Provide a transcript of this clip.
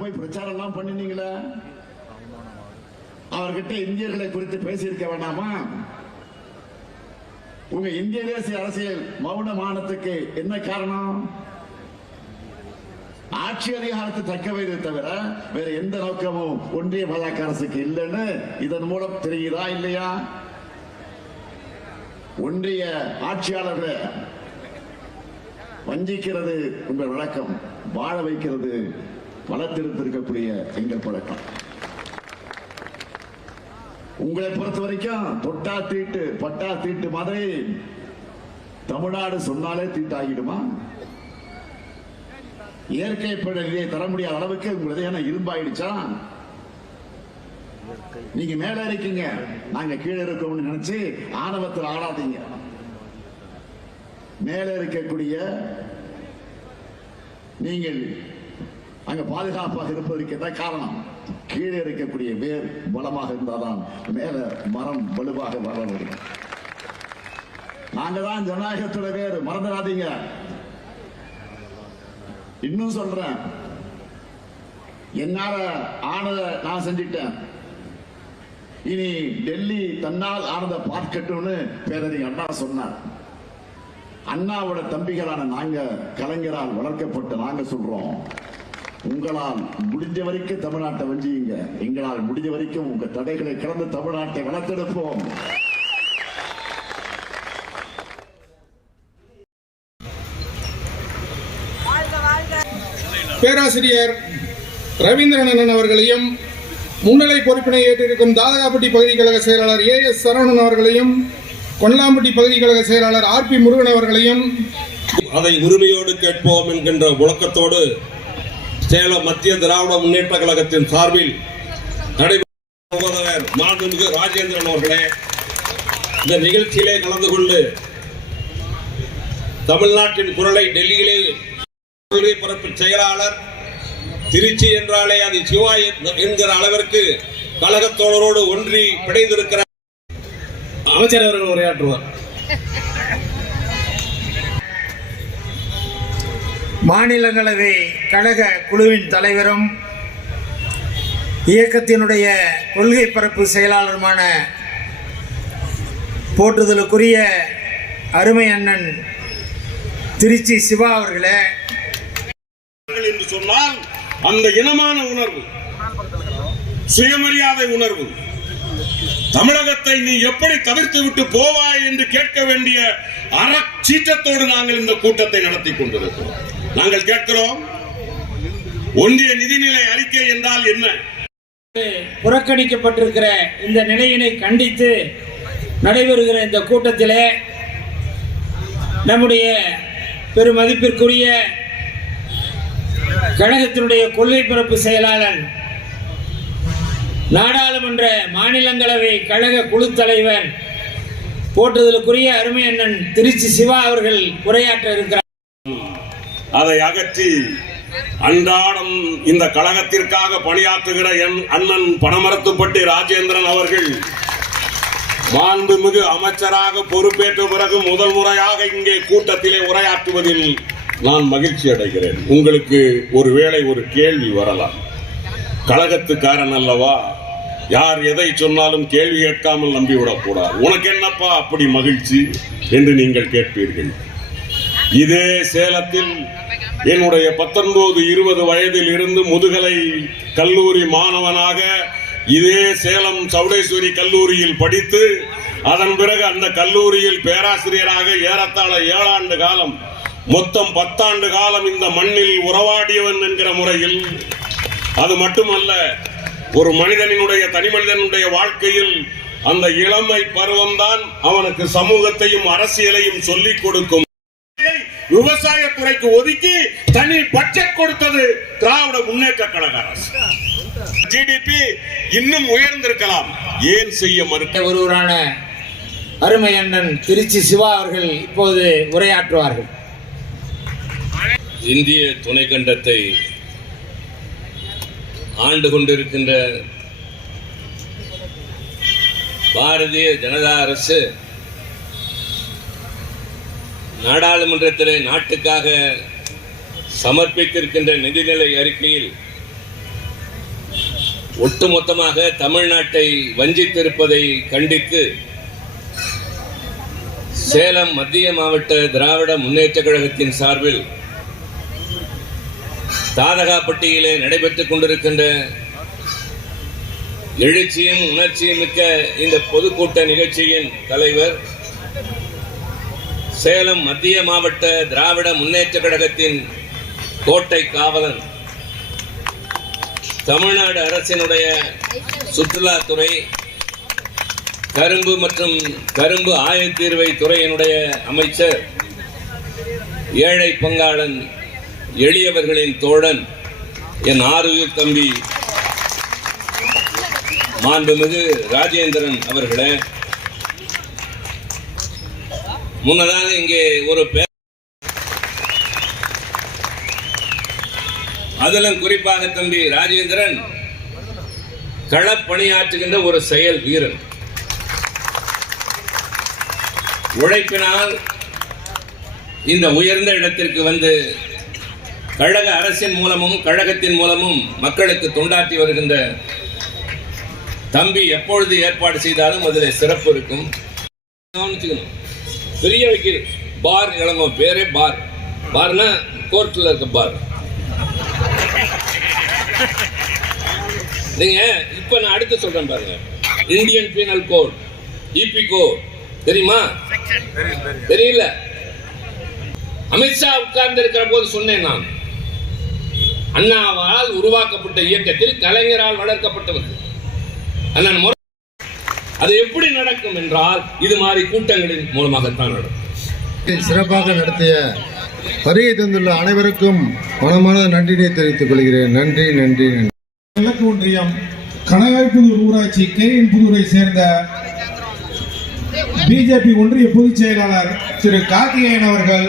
போய் பிரச்சாரம் எல்லாம் பண்ணினீங்களே, அவர்கிட்ட இந்தியர்களை குறித்து பேசியிருக்க வேண்டாமா? உங்க இந்திய தேசிய அரசியல் மௌனமானத்துக்கு என்ன காரணம்? ஆட்சி அதிகாரத்தை தக்க வைத்து தவிர வேற எந்த நோக்கமும் ஒன்றிய பாஜக அரசுக்கு இல்லைன்னு இதன் மூலம் தெரியுதா இல்லையா? ஒன்றிய ஆட்சியாளர்களை வஞ்சிக்கிறது உங்கள் வழக்கம், வாழ வைக்கிறது வளர்த்திருந்திருக்கக்கூடிய எங்கள் பழக்கம். உங்களை பொறுத்த வரைக்கும் தொட்டா தீட்டு பட்டா தீட்டு மாதிரி தமிழ்நாடு சொன்னாலே தீட்டாகிடுமா? இயற்கை பேரிடரை தர முடியாத அளவுக்கு உங்களது என்ன இரும்பாயிடுச்சா? நீங்க மேல இருக்கீங்க, நாங்க கீழே இருக்கோம்னு நினைச்சு ஆணவத்தில் ஆடாதீங்க. மேல இருக்கக்கூடிய நீங்கள் அங்க பாதுகாப்பாக இருப்பதற்கு என்ன காரணம்? கீழே இருக்கக்கூடிய வேர் பலமாக இருந்தால்தான் மேல மரம் வலுவாக வர முடியும். நாங்க தான் ஜனநாயகத்தோட வேறு, மறந்துடாதீங்க. இன்னும் சொல்றேன், என்னால ஆனதை நான் செஞ்சிட்டேன், இனி டெல்லி தன்னால் ஆனதை பார்க்கட்டும்னு பேரறிஞர் அண்ணா சொன்னார். அண்ணாவோட தம்பிகளான நாங்க, கலைஞரால் வளர்க்கப்பட்ட நாங்க சொல்றோம், உங்களால் முடிஞ்ச வரைக்கும் தமிழ்நாட்டை வஞ்சியுங்க, எங்களால் முடிஞ்ச வரைக்கும் உங்க தடைகளை கடந்து தமிழ்நாட்டை வளர்த்தெடுப்போம். பேராசிரியர் ரவீந்திரன் அவர்களையும், முன்னிலை பொறுப்பினை ஏற்றிருக்கும் தாதகாப்பட்டி பகுதி கழக செயலாளர் ஏஎஸ் சரவணன் அவர்களையும், கொல்லாம்பட்டி பகுதி கழக செயலாளர் ஆர்பி முருகன் அவர்களையும் அதை உரிமையோடு கேட்போம் என்கின்ற முழக்கத்தோடு சேலம் மத்திய திராவிட முன்னேற்ற கழகத்தின் சார்பில் நடைபெறும் மாண்புமிகு ராஜேந்திரன் அவர்களே, இந்த நிகழ்ச்சியிலே கலந்து கொண்டு தமிழ்நாட்டின் குரலை டெல்லியிலே கொள்கை பரப்பு செயலாளர், திருச்சி என்றாலே அது சிவா என்கிற அளவிற்கு கழகத்தோழரோடு ஒன்றி பிணைந்திருக்கிறார் அமைச்சர் அவர்கள் உரையாற்றுவார். மாநிலங்களவை கழக குழுவின் தலைவரும் இயக்கத்தினுடைய கொள்கை பரப்பு செயலாளருமான போற்றுதலுக்குரிய அருமை அண்ணன் திருச்சி சிவா அவர்களே, என்று சொன்னால் அந்த இனமான உணர்வு, சுயமரியாதை உணர்வு, தமிழகத்தை நீ எப்படி தவிர்த்து விட்டு போவாய் என்று கேட்க வேண்டிய அறச்சீற்றத்தோடு நாங்கள் இந்த கூட்டத்தை நடத்தி கொண்டிருக்கிறோம். நாங்கள் கேட்கிறோம், ஒன்றிய நிதிநிலை அறிக்கை என்றால் என்ன? புறக்கணிக்கப்பட்டிருக்கிற இந்த நிலையினை கண்டித்து நடைபெறுகிற இந்த கூட்டத்திலே நம்முடைய பெருமதிப்பிற்குரிய கழகத்தினுடைய கொள்கை பரப்பு செயலாளர், நாடாளுமன்ற மாநிலங்களவை கழக குழு தலைவர், போற்றுதலுக்குரிய அருமை அண்ணன் திருச்சி சிவா அவர்கள் உரையாற்ற இருக்கிறார். அதை அகற்றி அன்றாடம் இந்த கழகத்திற்காக பணியாற்றுகிற என் அண்ணன் பனமரத்துப்பட்டி ராஜேந்திரன் அவர்கள் மாண்புமிகு அமைச்சராக பொறுப்பேற்ற பிறகு முதல் முறையாக இங்கே கூட்டத்திலே உரையாற்றுவதில் நான் மகிழ்ச்சி அடைகிறேன். உங்களுக்கு ஒருவேளை ஒரு கேள்வி வரலாம், கழகத்துக்காரன் அல்லவா, யார் எதை சொன்னாலும் கேள்வி கேட்காமல் நம்பிவிடக்கூடாது, உனக்கு என்னப்பா அப்படி மகிழ்ச்சி என்று நீங்கள் கேட்பீர்கள். இதே சேலத்தில் என்னுடைய 19-20 வயதில் இருந்து முதுகலை கல்லூரி மாணவனாக இதே சேலம் சவுடேஸ்வரி கல்லூரியில் படித்து அதன் பிறகு அந்த கல்லூரியில் பேராசிரியராக ஏறத்தாழ 7 ஆண்டு காலம், மொத்தம் 10 ஆண்டு காலம் இந்த மண்ணில் உறவாடியவன் என்கிற முறையில், அது மட்டுமல்ல, ஒரு மனிதனுடைய தனி மனிதனுடைய வாழ்க்கையில் அந்த இளமை பருவம்தான் அவனுக்கு சமூகத்தையும் அரசியலையும் சொல்லிக் கொடுக்கும். விவசாயத்துறைக்கு ஒதுக்கி தனி பட்ஜெட் கொடுத்தது திராவிட முன்னேற்ற கழக அரசு. ஜிடிபி இன்னும் உயர்ந்திருக்கலாம், ஏன் செய்ய மறுக்க? ஒருவரான அருமை அண்ணன் திருச்சி சிவா அவர்கள் இப்போது உரையாற்றுவார்கள். இந்திய துணைக்கண்டத்தை ஆண்டு கொண்டிருக்கின்ற பாரதிய ஜனதா அரசு நாடாளுமன்றத்திலே நாட்டுக்காக சமர்ப்பித்திருக்கின்ற நிதிநிலை அறிக்கையில் ஒட்டுமொத்தமாக தமிழ்நாட்டை வஞ்சித்திருப்பதை கண்டித்து சேலம் மத்திய மாவட்ட திராவிட முன்னேற்றக் கழகத்தின் சார்பில் தாதகாப்பட்டியிலே நடைபெற்றுக் கொண்டிருக்கின்ற எழுச்சியும் உணர்ச்சியும் மிக்க இந்த பொதுக்கூட்ட நிகழ்ச்சியின் தலைவர், சேலம் மத்திய மாவட்ட திராவிட முன்னேற்றக் கழகத்தின் கோட்டை காவலன், தமிழ்நாடு அரசினுடைய சுற்றுலாத்துறை, கரும்பு மற்றும் கரும்பு ஆயத்தீர்வை துறையினுடைய அமைச்சர், ஏழை பங்காளன், எளியவர்களின் தோழன், என் ஆருயிர் தம்பி மாண்புமிகு ராஜேந்திரன் அவர்களே, முன்னதாக இங்கே ஒரு அதிலும் குறிப்பாக தம்பி ராஜேந்திரன் களப்பணியாற்றுகின்ற ஒரு செயல் வீரன். உழைப்பினால் இந்த உயர்ந்த இடத்திற்கு வந்து கழக அரசின் மூலமும் கழகத்தின் மூலமும் மக்களுக்கு தொண்டாற்றி வருகின்ற தம்பி எப்பொழுது ஏற்பாடு செய்தாலும் அதில் சிறப்பு இருக்கும். பெரிய வைக்கிற பார் இளங்கும் பேரே பார். பார்னா கோர்ட்டில் இருக்க பார். நீங்க இப்ப நான் அடுத்து சொல்றேன் பாருங்க. இந்தியன் பீனல் கோட், இபிகோ தெரியுமா? தெரியல. அமித்ஷா உட்கார்ந்து இருக்கிற போது சொன்னேன் நான், அண்ணாவால் உருவாக்கப்பட்ட இயக்கத்தில் கலைஞரால் வளர்க்கப்பட்டவர். அது எப்படி நடக்கும் என்றால் இது மாதிரி கூட்டங்களின் மூலமாகத்தான் நடக்கும். சிறப்பாக நடத்திய வருகை தந்துள்ள அனைவருக்கும் மனமான நன்றியை தெரிவித்துக் கொள்கிறேன். நன்றி நன்றி நன்றி. கிழக்கு ஒன்றியம் கனகாய்புதூர் ஊராட்சி கேஎன் புதூரை சேர்ந்த பிஜேபி ஒன்றிய பொதுச் செயலாளர் திரு கார்த்திகேயன் அவர்கள்